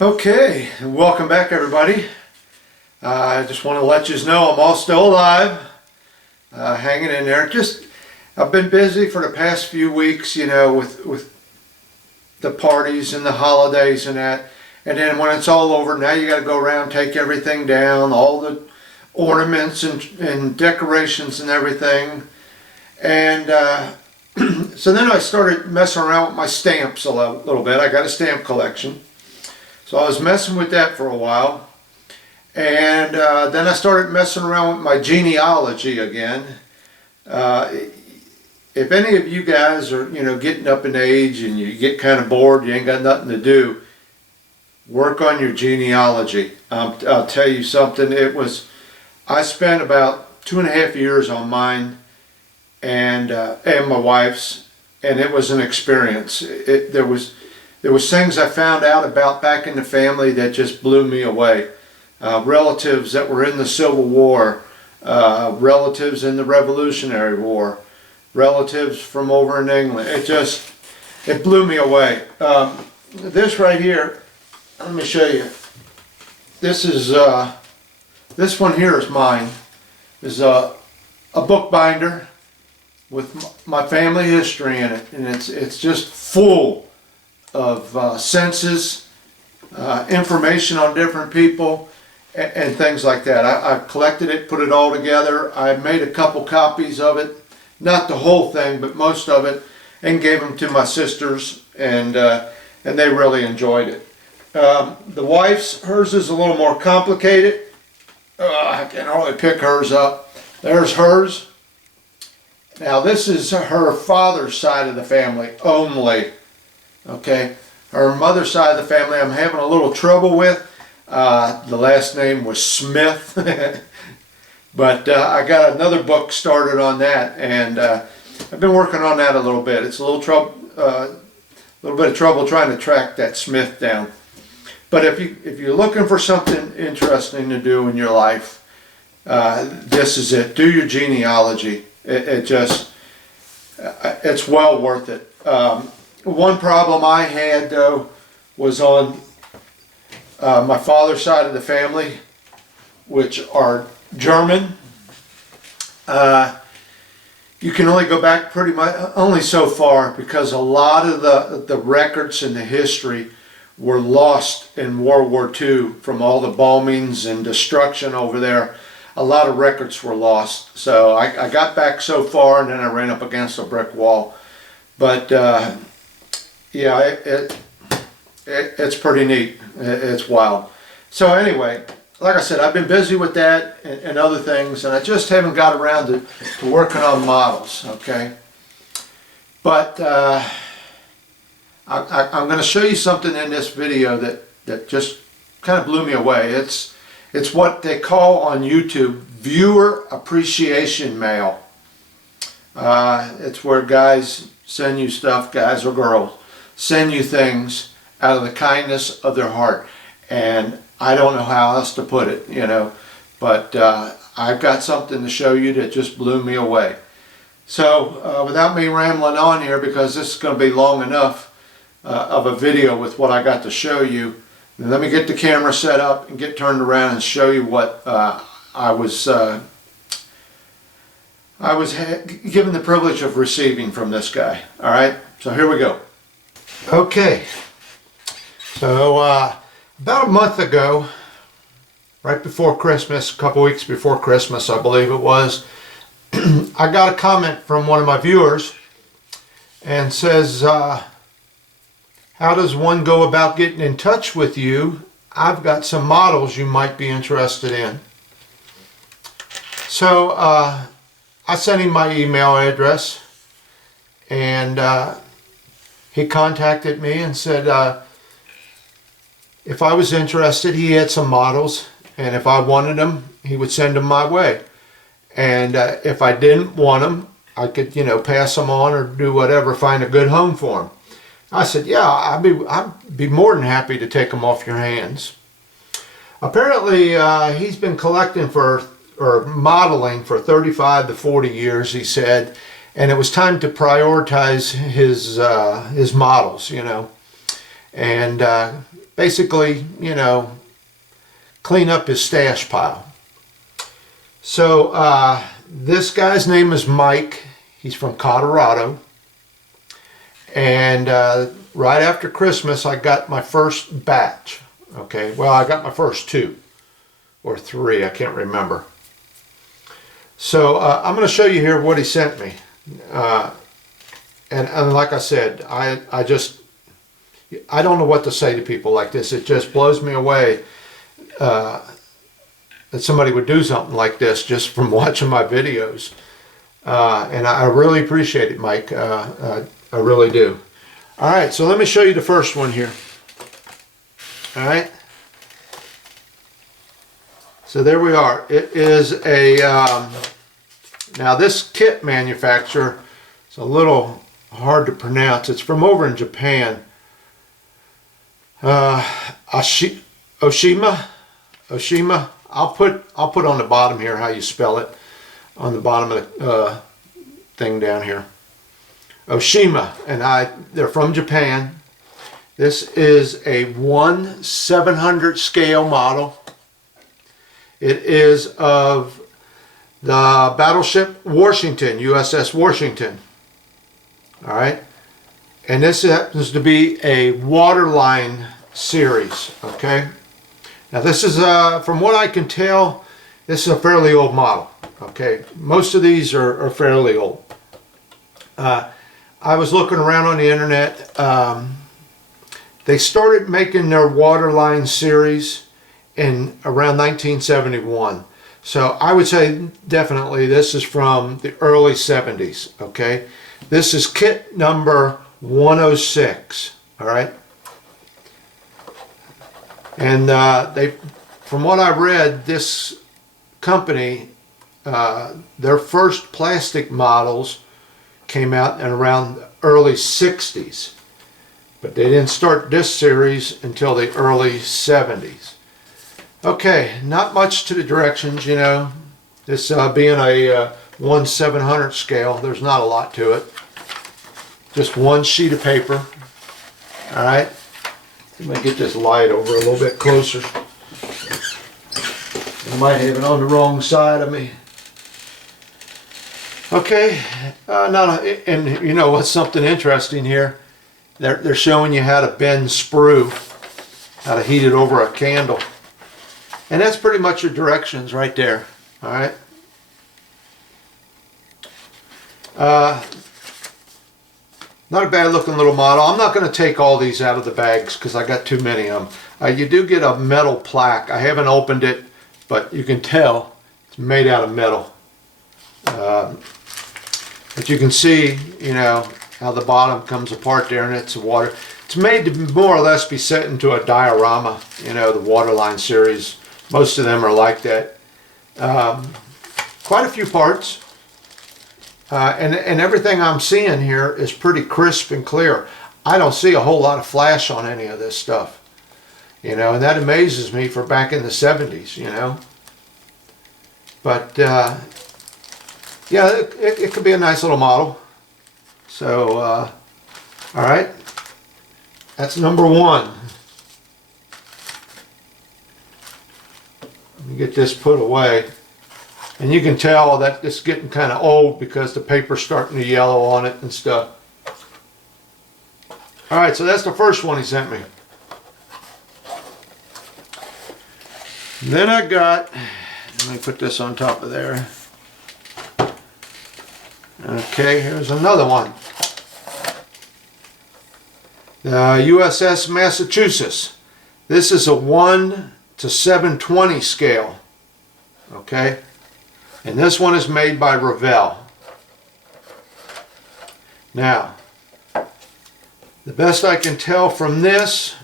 Okay, welcome back everybody. I just want to let you know I'm all still alive, hanging in there. I've been busy for the past few weeks, with the parties and the holidays and that. And then when it's all over, now you got to go around, take everything down, all the ornaments and decorations and everything. And so then I started messing around with my stamps a little bit. I got a stamp collection. So I was messing with that for a while, and then I started messing around with my genealogy again. If any of you guys are, getting up in age and you get kind of bored, you ain't got nothing to do, work on your genealogy. I'll tell you something. I spent about 2.5 years on mine and my wife's, and it was an experience. There was things I found out about back in the family that just blew me away. Relatives that were in the Civil War, relatives in the Revolutionary War, relatives from over in England. It blew me away. This right here, let me show you. This one here is mine. Is a book binder with my family history in it, and it's just full of census, information on different people, and things like that. I've collected it, put it all together. I made a couple copies of it, not the whole thing, but most of it, and gave them to my sisters, and they really enjoyed it. The wife's, hers is a little more complicated. I can only pick hers up. There's hers. Now this is her father's side of the family only. Okay, her mother's side of the family I'm having a little trouble with. The last name was Smith, but I got another book started on that, and I've been working on that a little bit. It's a little bit of trouble trying to track that Smith down. But if you're looking for something interesting to do in your life, this is it. Do your genealogy. It's well worth it. One problem I had, though, was on my father's side of the family, which are German. You can only go back pretty much only so far, because a lot of the records and the history were lost in World War II from all the bombings and destruction over there. A lot of records were lost. So I got back so far, and then I ran up against a brick wall. But yeah, it's pretty neat. It's wild. So anyway, like I said, I've been busy with that and other things, and I just haven't got around to working on models, okay? But I'm going to show you something in this video that just kind of blew me away. It's what they call on YouTube viewer appreciation mail. It's where guys send you stuff, guys or girls, send you things out of the kindness of their heart. And I don't know how else to put it, but I've got something to show you that just blew me away. So without me rambling on here, because this is going to be long enough of a video with what I got to show you, let me get the camera set up and get turned around and show you what I was given the privilege of receiving from this guy. All right, so here we go. Okay, so about a month ago, right before Christmas, a couple weeks before Christmas, I believe it was, I got a comment from one of my viewers, and says, how does one go about getting in touch with you? I've got some models you might be interested in. So I sent him my email address, and he contacted me and said if I was interested, he had some models, and if I wanted them, he would send them my way. And if I didn't want them, I could, pass them on or do whatever, find a good home for them. I said, yeah, I'd be more than happy to take them off your hands. Apparently, he's been collecting or modeling for 35 to 40 years, he said, and it was time to prioritize his models, And basically, you know, clean up his stash pile. So this guy's name is Mike. He's from Colorado. And right after Christmas, I got my first batch. Okay, well, I got my first 2 or 3, I can't remember. So I'm going to show you here what he sent me. And like I said, I don't know what to say to people like this. It just blows me away that somebody would do something like this just from watching my videos. And I really appreciate it, Mike. I really do. All right, so let me show you the first one here. All right. So there we are. It is a, now this kit manufacturer, it's a little hard to pronounce. It's from over in Japan. Oshima. I'll put on the bottom here how you spell it, on the bottom of the thing down here. Oshima, and they're from Japan. This is a 1/700 scale model. It is of the battleship Washington, USS Washington. All right, and this happens to be a waterline series. Okay, now this is from what I can tell, this is a fairly old model. Okay, most of these are fairly old. I was looking around on the internet. They started making their waterline series in around 1971. So I would say definitely this is from the early 70s. Okay, this is kit number 106. All right, and from what I read, this company, their first plastic models came out in around the early 60s. But they didn't start this series until the early 70s. Okay, not much to the directions, you know. This being a 1/700 scale, there's not a lot to it. Just one sheet of paper. All right. I'm going to get this light over a little bit closer. I might have it on the wrong side of me. Okay, and you know what's something interesting here? They're showing you how to bend sprue, how to heat it over a candle. And that's pretty much your directions right there. All right. Not a bad looking little model. I'm not going to take all these out of the bags because I got too many of them. You do get a metal plaque. I haven't opened it, but you can tell it's made out of metal. But you can see, you know, how the bottom comes apart there, and it's water. It's made to more or less be set into a diorama, you know, the waterline series. Most of them are like that. Quite a few parts. And everything I'm seeing here is pretty crisp and clear. I don't see a whole lot of flash on any of this stuff. You know, and that amazes me for back in the 70s, you know. But, yeah, it could be a nice little model. So, all right. That's number 1. Let me get this put away. And you can tell that it's getting kind of old because the paper's starting to yellow on it and stuff. All right, so that's the first one he sent me. Then I got, let me put this on top of there. Okay, here's another one. The USS Massachusetts. This is a 1/720 scale. Okay, and this one is made by Revell. Now, the best I can tell from this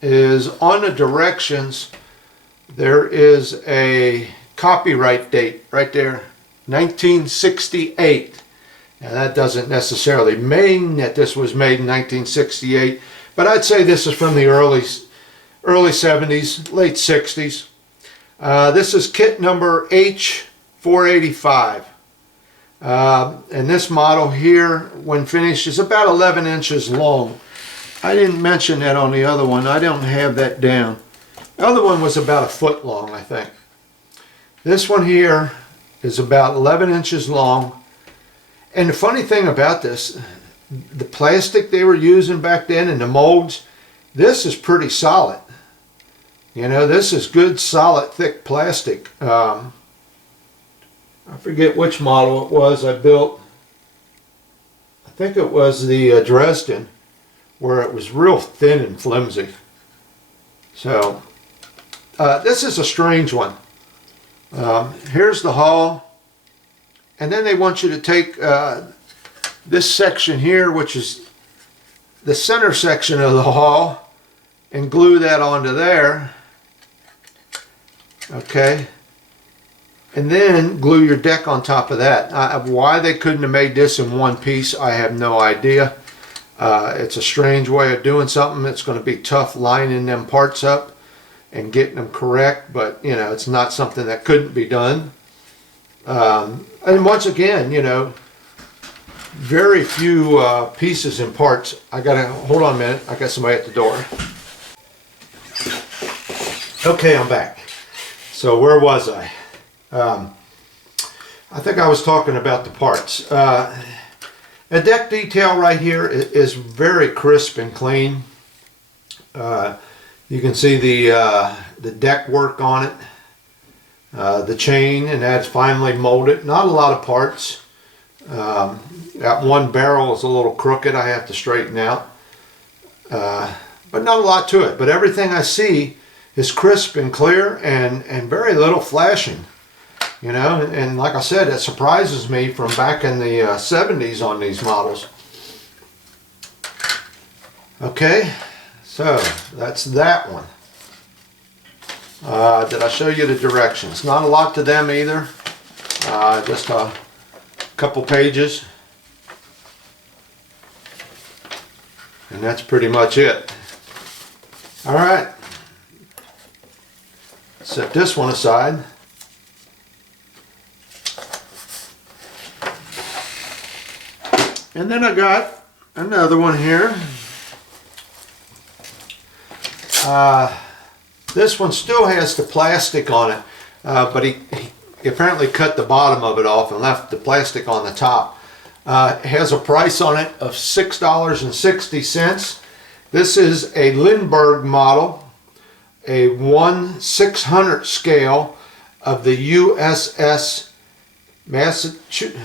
is on the directions there is a copyright date right there, 1968. Now that doesn't necessarily mean that this was made in 1968, but I'd say this is from the early 70s, late 60s. This is kit number H485. And this model here, when finished, is about 11 inches long. I didn't mention that on the other one. I don't have that down. The other one was about 1 foot long, I think. This one here is about 11 inches long. And the funny thing about this, the plastic they were using back then and the molds, this is pretty solid. You know, this is good, solid, thick plastic. I forget which model it was I built. I think it was the Dresden, where it was real thin and flimsy. So, this is a strange one. Here's the hull. And then they want you to take this section here, which is the center section of the hull, and glue that onto there. Okay. And then glue your deck on top of that. Why they couldn't have made this in one piece, I have no idea. It's a strange way of doing something. It's going to be tough lining them parts up and getting them correct, but you know, it's not something that couldn't be done. And once again, you know, very few pieces and parts. I gotta, hold on a minute, I got somebody at the door. Okay, I'm back. So where was I? I think I was talking about the parts. The deck detail right here is very crisp and clean. You can see the deck work on it, the chain, and that's finely molded. Not a lot of parts. That one barrel is a little crooked, I have to straighten out. But not a lot to it. But everything I see is crisp and clear and very little flashing. You know, and like I said, it surprises me from back in the 70s on these models. Okay, so that's that one. Did I show you the directions? Not a lot to them either. Just a couple pages. And that's pretty much it. All right. Set this one aside. And then I got another one here. This one still has the plastic on it, but he apparently cut the bottom of it off and left the plastic on the top. It has a price on it of $6.60. This is a Lindberg model, a 1/600 scale of the USS Manchester,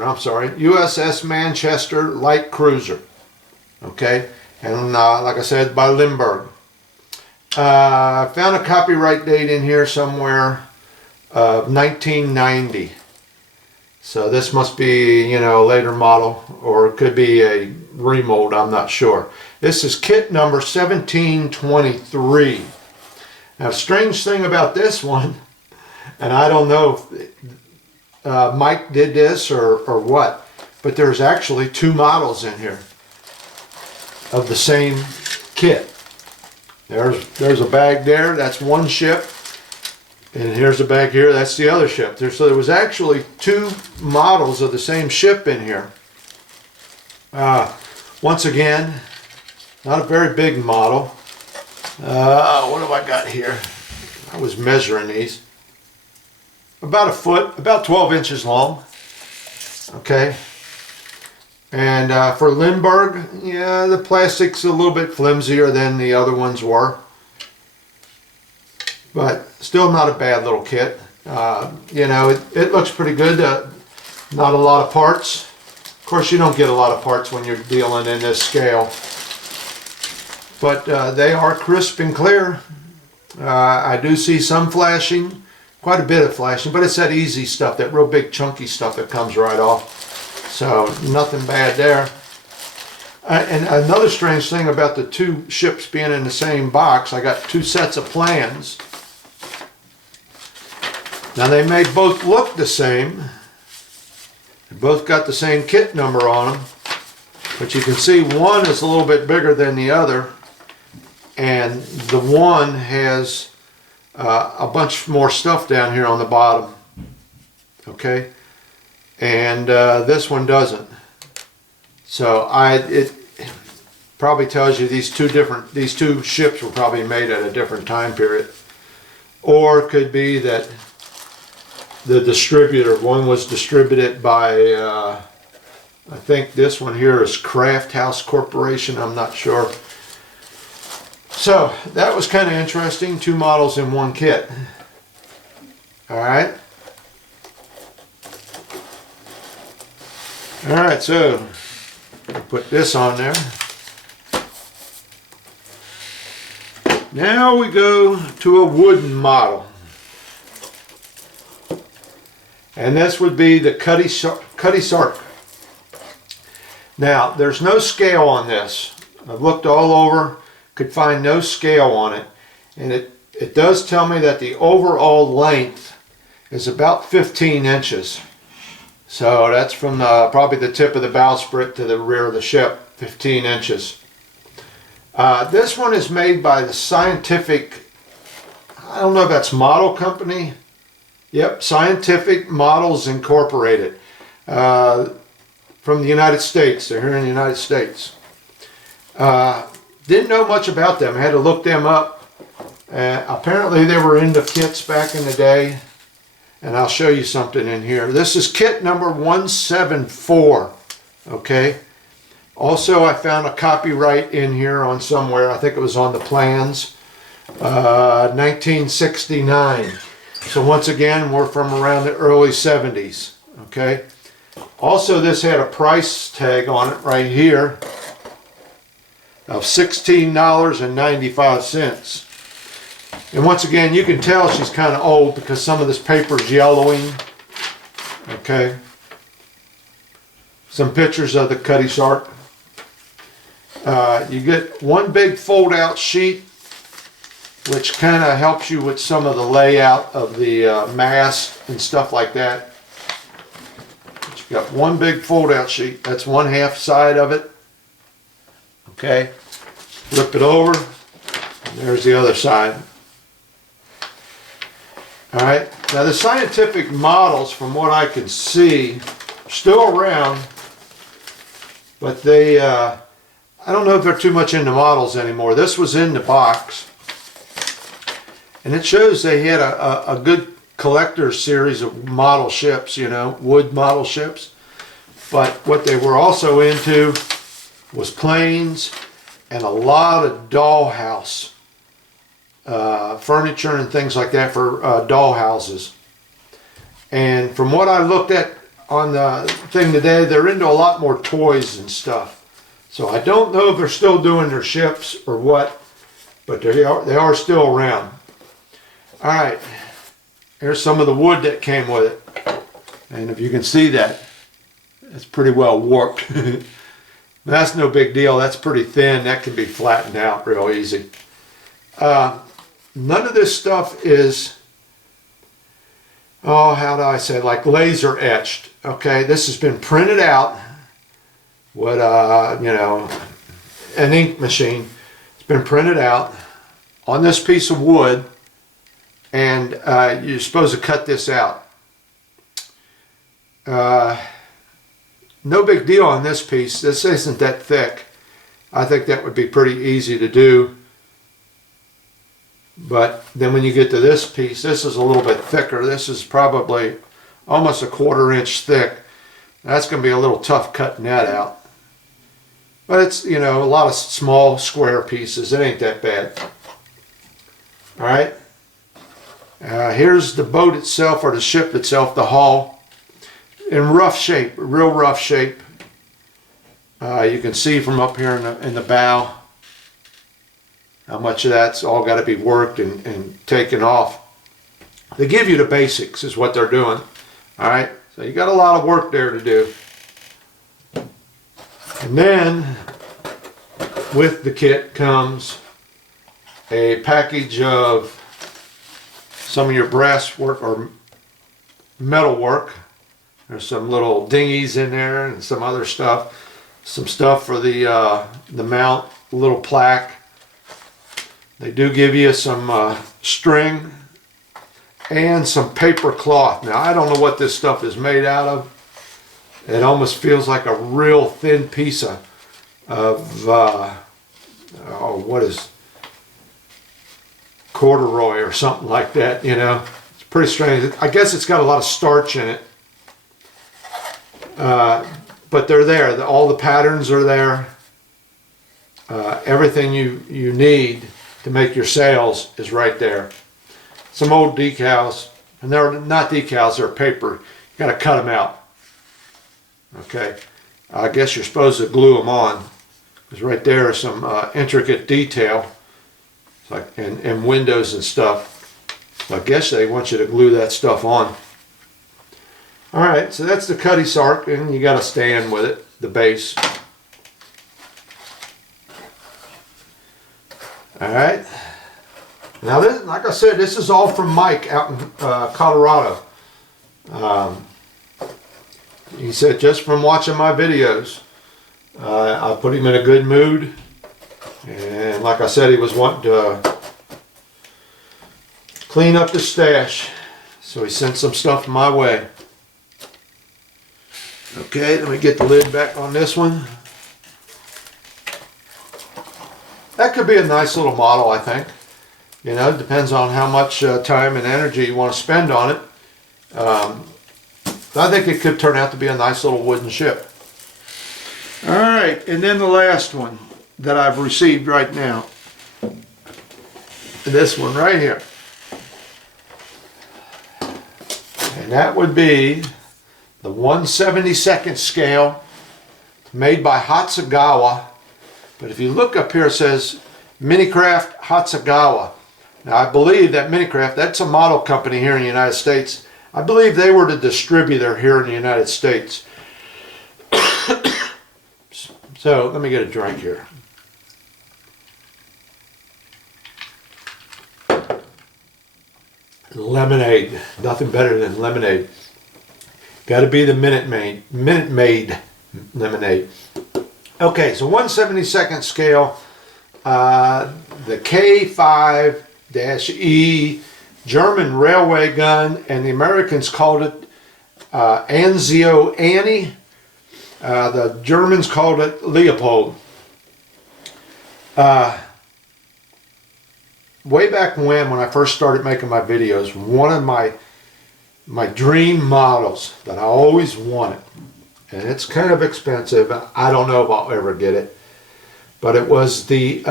USS Manchester light cruiser. Okay, and like I said, by Lindberg. I found a copyright date in here somewhere of 1990. So this must be, you know, a later model, or it could be a remold, I'm not sure. This is kit number 1723. Now, strange thing about this one, and I don't know if Mike did this or what, but there's actually two models in here of the same kit. There's a bag there, that's one ship, and here's a bag here, that's the other ship. So there was actually two models of the same ship in here. Once again, not a very big model. What have I got here? I was measuring these. About 1 foot, about 12 inches long. Okay. And for Lindberg, yeah, the plastic's a little bit flimsier than the other ones were. But still not a bad little kit. You know, it looks pretty good. Not a lot of parts. Of course, you don't get a lot of parts when you're dealing in this scale. But they are crisp and clear. I do see some flashing. Quite a bit of flashing, but it's that easy stuff, that real big chunky stuff that comes right off. So nothing bad there. And another strange thing about the two ships being in the same box, I got two sets of plans. Now they may both look the same. They both got the same kit number on them. But you can see one is a little bit bigger than the other. And the one has a bunch more stuff down here on the bottom. Okay? And this one doesn't. So probably tells you these two ships were probably made at a different time period. Or it could be that the distributor, one was distributed by, I think this one here is Craft House Corporation, I'm not sure. So that was kind of interesting, 2 models in 1 kit. Alright. Alright, so I'll put this on there. Now we go to a wooden model. And this would be the Cutty Sark. Now, there's no scale on this. I've looked all over, could find no scale on it. And it does tell me that the overall length is about 15 inches. So that's from probably the tip of the bowsprit to the rear of the ship, 15 inches. This one is made by the Scientific, I don't know if that's model company. Yep, Scientific Models Incorporated. From the United States. They're here in the United States. Didn't know much about them. I had to look them up. Apparently they were into kits back in the day. And I'll show you something in here. This is kit number 174. Okay. Also, I found a copyright in here on somewhere. I think it was on the plans. 1969. So once again, we're from around the early 70s. Okay. Also, this had a price tag on it right here of $16.95. And once again, you can tell she's kind of old because some of this paper is yellowing. Okay. Some pictures of the Cutty Sark. You get one big fold-out sheet, which kind of helps you with some of the layout of the mast and stuff like that. But you've got one big fold-out sheet. That's 1/2 side of it. Okay. Flip it over. And there's the other side. All right. Now the Scientific models, from what I can see, are still around, but they, I don't know if they're too much into models anymore. This was in the box, and it shows they had a good collector's series of model ships, you know, wood model ships. But what they were also into was planes and a lot of dollhouse furniture and things like that for doll houses. And from what I looked at on the thing today, they're into a lot more toys and stuff. So I don't know if they're still doing their ships or what, but they are still around. All right, here's some of the wood that came with it. And if you can see that, it's pretty well warped. That's no big deal. That's pretty thin. That can be flattened out real easy. None of this stuff is, oh, how do I say, like laser etched. Okay, this has been printed out with, you know, an ink machine. It's been printed out on this piece of wood, and you're supposed to cut this out. No big deal on this piece. This isn't that thick. I think that would be pretty easy to do. But then when you get to this piece, this is a little bit thicker. This is probably almost 1/4 inch thick. That's going to be a little tough cutting that out. But it's, you know, a lot of small square pieces. It ain't that bad. All right. Here's the boat itself, or the ship itself, the hull. In rough shape, real rough shape. You can see from up here in the bow how much of that's all got to be worked and taken off. They give you the basics is what they're doing. All right, so you got a lot of work there to do. And then with the kit comes a package of some of your brass work or metal work. There's some little dinghies in there and some other stuff. Some stuff for the mount, a little plaque. They do give you some string and some paper cloth. Now, I don't know what this stuff is made out of. It almost feels like a real thin piece of oh, what is corduroy or something like that, you know. It's pretty strange. I guess it's got a lot of starch in it. But they're there. All the patterns are there. Everything you need to make your sails is right there. Some old decals, and they're not decals, they're paper. You got to cut them out. Okay, I guess you're supposed to glue them on, because right there is some intricate detail, like and windows and stuff. So I guess they want you to glue that stuff on. All right, so that's the Cuddy Sark, and you got to stand with it, the base. All right. Now, this, like I said, this is all from Mike out in Colorado. He said just from watching my videos, I put him in a good mood. And like I said, he was wanting to clean up the stash. So he sent some stuff my way. Okay, let me get the lid back on this one. That could be a nice little model, I think. You know, it depends on how much time and energy you want to spend on it. I think it could turn out to be a nice little wooden ship. All right, and then the last one that I've received right now. This one right here. And that would be the 1/72nd scale, made by Hatsagawa. But if you look up here, it says Minicraft Hatsagawa. Now, I believe that Minicraft, that's a model company here in the United States. I believe they were the distributor here in the United States. So, let me get a drink here. Lemonade. Nothing better than lemonade. Got to be the Minute Maid lemonade. Okay, so 1/72nd scale, the K5-E German railway gun, and the Americans called it Anzio Annie. The Germans called it Leopold. Way back when I first started making my videos, one of my dream models that I always wanted, and it's kind of expensive. I don't know if I'll ever get it, but it was the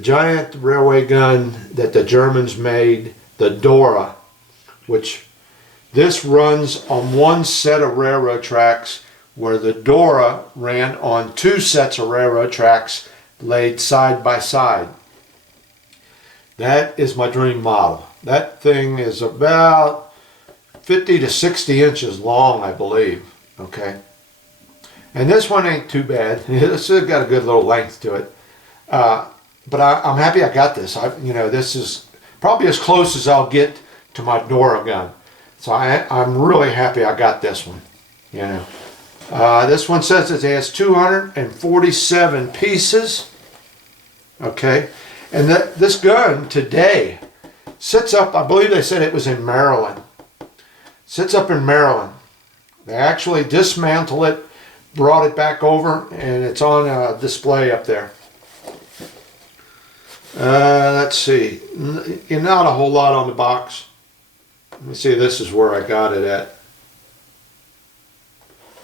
giant railway gun that the Germans made, the Dora, which this runs on one set of railroad tracks, where the Dora ran on two sets of railroad tracks laid side by side. That is my dream model. That thing is about 50 to 60 inches long, I believe. Okay. And this one ain't too bad. It's got a good little length to it. But I'm happy I got this. This is probably as close as I'll get to my Dora gun. So I'm really happy I got this one. This one says it has 247 pieces. Okay. And this gun today sits up, I believe they said it was in Maryland. Sits up in Maryland. They actually dismantled it, brought it back over, and it's on a display up there. Let's see. Not a whole lot on the box. Let me see, this is where I got it at.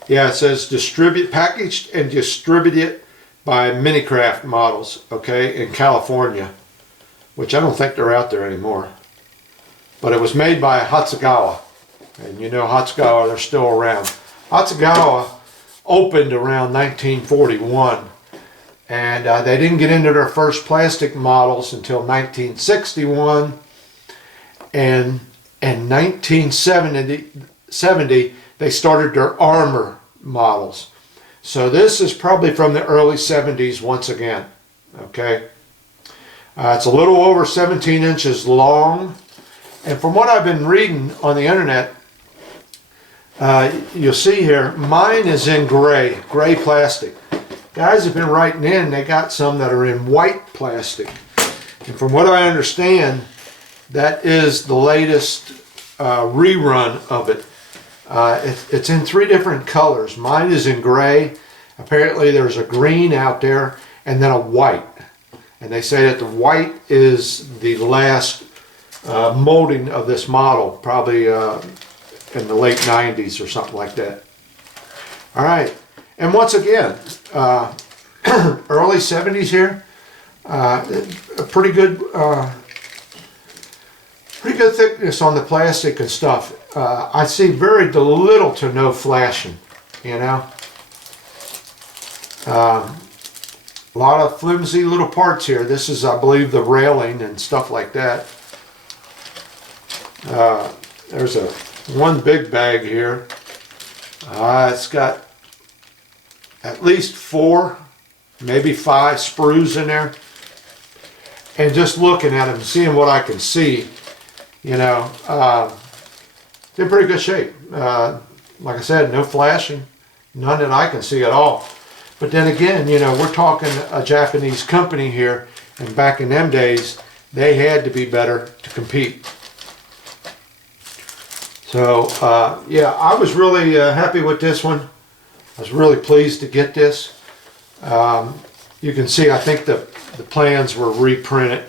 Yeah, it says packaged and distributed by Minicraft Models, okay, in California, which I don't think they're out there anymore. But it was made by Hatsagawa, and you know Hatsagawa, they're still around. Hatsagawa opened around 1941, and they didn't get into their first plastic models until 1961, and in 1970 they started their armor models. So this is probably from the early 70s once again. Okay. It's a little over 17 inches long. And from what I've been reading on the internet, you'll see here, mine is in gray plastic. Guys have been writing in, they got some that are in white plastic. And from what I understand, that is the latest rerun of it. It's in 3 different colors. Mine is in gray. Apparently there's a green out there, and then a white. And they say that the white is the last molding of this model, probably in the late 90s or something like that. All right, and once again, early 70s here, a pretty good thickness on the plastic and stuff. I see very little to no flashing, you know. A lot of flimsy little parts here. This is, I believe, the railing and stuff like that. There's one big bag here. It's got at least 4, maybe 5 sprues in there. And just looking at them, seeing what I can see, you know, they're in pretty good shape. Like I said, no flashing, none that I can see at all. But then again, you know, we're talking a Japanese company here, and back in them days, they had to be better to compete. So, yeah, I was really happy with this one. I was really pleased to get this. You can see, I think the plans were reprinted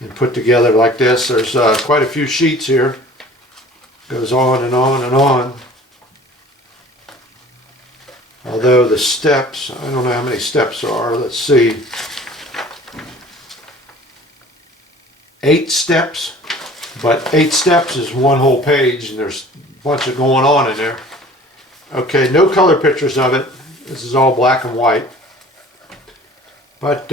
and put together like this. There's quite a few sheets here. Goes on and on and on. Although the steps, I don't know how many steps there are. Let's see. 8 steps, but 8 steps is one whole page, and there's a bunch of going on in there. Okay, no color pictures of it. This is all black and white. But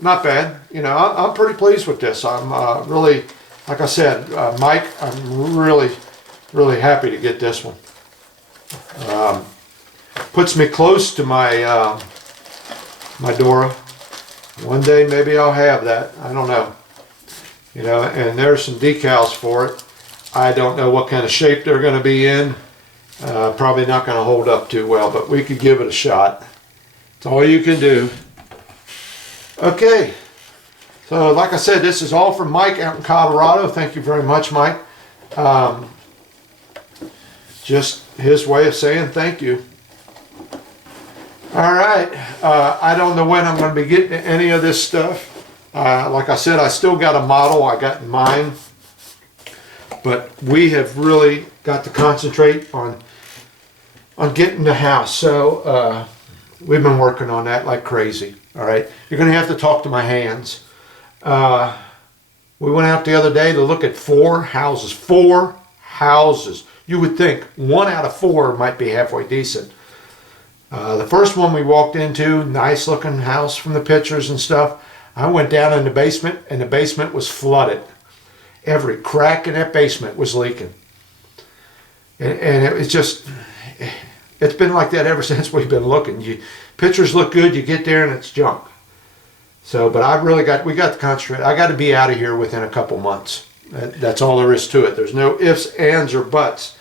not bad. You know, I'm pretty pleased with this. I'm really, like I said, Mike, I'm really happy to get this one. Puts me close to my my Dora. One day maybe I'll have that. I don't know. You know, and there's some decals for it. I don't know what kind of shape they're going to be in. Probably not going to hold up too well, but we could give it a shot. It's all you can do. Okay. So like I said, this is all from Mike out in Colorado. Thank you very much, Mike. Just his way of saying thank you. All right, I don't know when I'm going to be getting any of this stuff. Like I said, I still got a model I got in mind, but we have really got to concentrate on getting the house. So we've been working on that like crazy. All right, you're going to have to talk to my hands. We went out the other day to look at 4 houses. 4 houses. You would think 1 out of 4 might be halfway decent. The first one we walked into, nice looking house from the pictures and stuff. I went down in the basement, and the basement was flooded. Every crack in that basement was leaking. And it was just, it's been like that ever since we've been looking. Pictures look good, you get there and it's junk. So, but we got to concentrate. I got to be out of here within a couple months. That's all there is to it. There's no ifs, ands, or buts.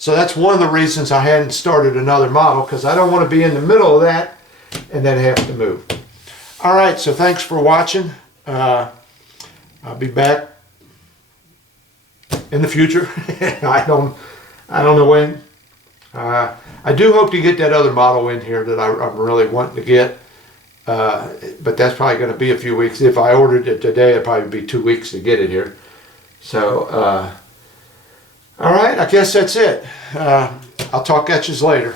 So that's one of the reasons I hadn't started another model, because I don't want to be in the middle of that and then have to move. All right, so thanks for watching. I'll be back in the future. I don't know when. I do hope to get that other model in here that I'm really wanting to get. But that's probably going to be a few weeks. If I ordered it today, it'd probably be 2 weeks to get it here. So, all right, I guess that's it. I'll talk at you later.